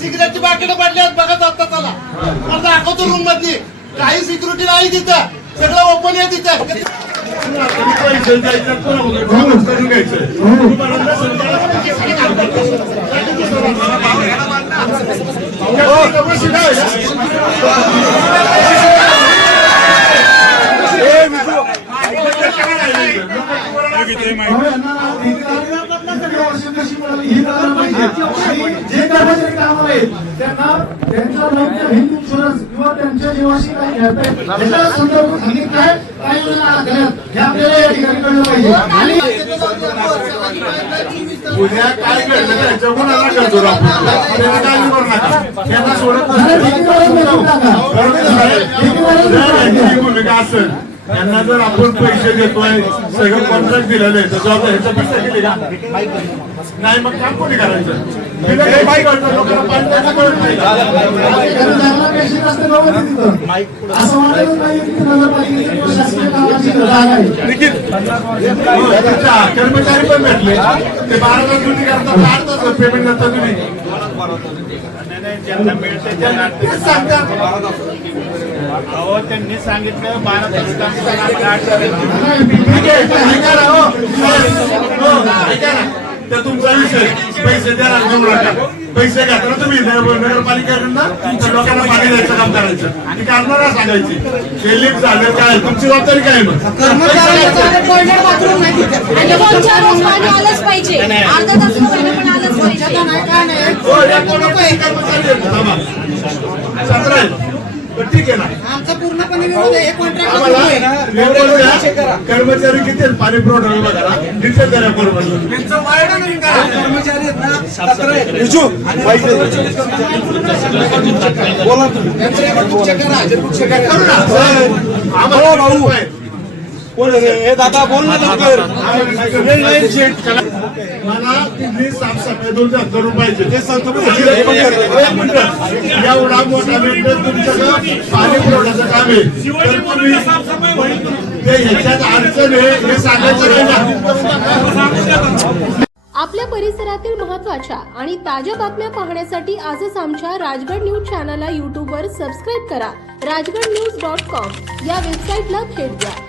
सिगरेटची पाकिटं पडली आहेत बघा आता चला. मला दाखवतो रूम मधली काही सिक्युरिटी नाही तिथं. सगळं ओपन आहे तिथं. जे कर्मचारी कामाला आहेत त्यांना त्यांचा लवकर हेल्थ इन्शुरन्स किंवा त्यांच्या जीवाशी काय घ्यायचं याच्या संदर्भात आणि काय? काय योजना आखल्यात हे आपल्याला या ठिकाणी कळलं पाहिजे. आणि उद्या काय घडलं त्याच्या गुन्हा करतो त्याला काय करू नका. त्यांना सोडत. नसतं भूमिका असेल त्यांना जर आपण पैसे देतोय सगळं कॉन्ट्रॅक्ट दिलेलं आहे तर जबाबदारी ह्याच्या पैसे केली का नाही मग काम कोणी करायचं? त्यांना पैसे कर्मचारी पण भेटले. ते बारा तास ड्युटी करतात आठ तास पेमेंट करता तुम्ही. सांगतात. अहो त्यांनी सांगितलं बारा ना हो. हो, त्या तुमचा विषय पैसे द्यायला देऊ नका पैसे घातला तुम्ही नगर- नगरपालिकेकडनं तर लोकांना पाणी द्यायचं काम करायचं. आणि कारणाला सांगायची. ते लीक झालं काय? तुमची जबाबदारी काय मग? टॉयलेट बाथरूम नाही तिथे. आणि दोन चार रोज पाणी आलंच पाहिजे. अर्धा तास पाणी पण आलंच पाहिजे. या कोणाकडे कर्मचारी आहेत थांबा. सतरा आहेत. पण ठीक आहे ना आमचा पूर्णपणे विरोध आहे. हे कॉन्ट्रॅक्ट. कर्मचारी किती आहेत? पाणी पुरवठा विभागाला डिटेल द्या बरोबर करू ना. आम्हाला भाऊ हे दादा बोल ना लवकर. मला तुम्ही साफसफाई दोन हजार रुपयाचे ते सांगतो एवढा मोठा बिल्डर तुमच्याकडं पाणी पुरवठ्याचं काम आहे. तर तुम्ही ते ह्याच्यात अडचण आहे हे सांगायचं नाही ना. आपल्या परिसरातील महत्त्वाच्या आणि ताज्या बातम्या पाहण्यासाठी आजच आमच्या राजगड न्यूज चॅनलला यूट्यूबवर सबस्क्राईब करा. राजगड न्यूज डॉट कॉम या वेबसाईटला भेट द्या.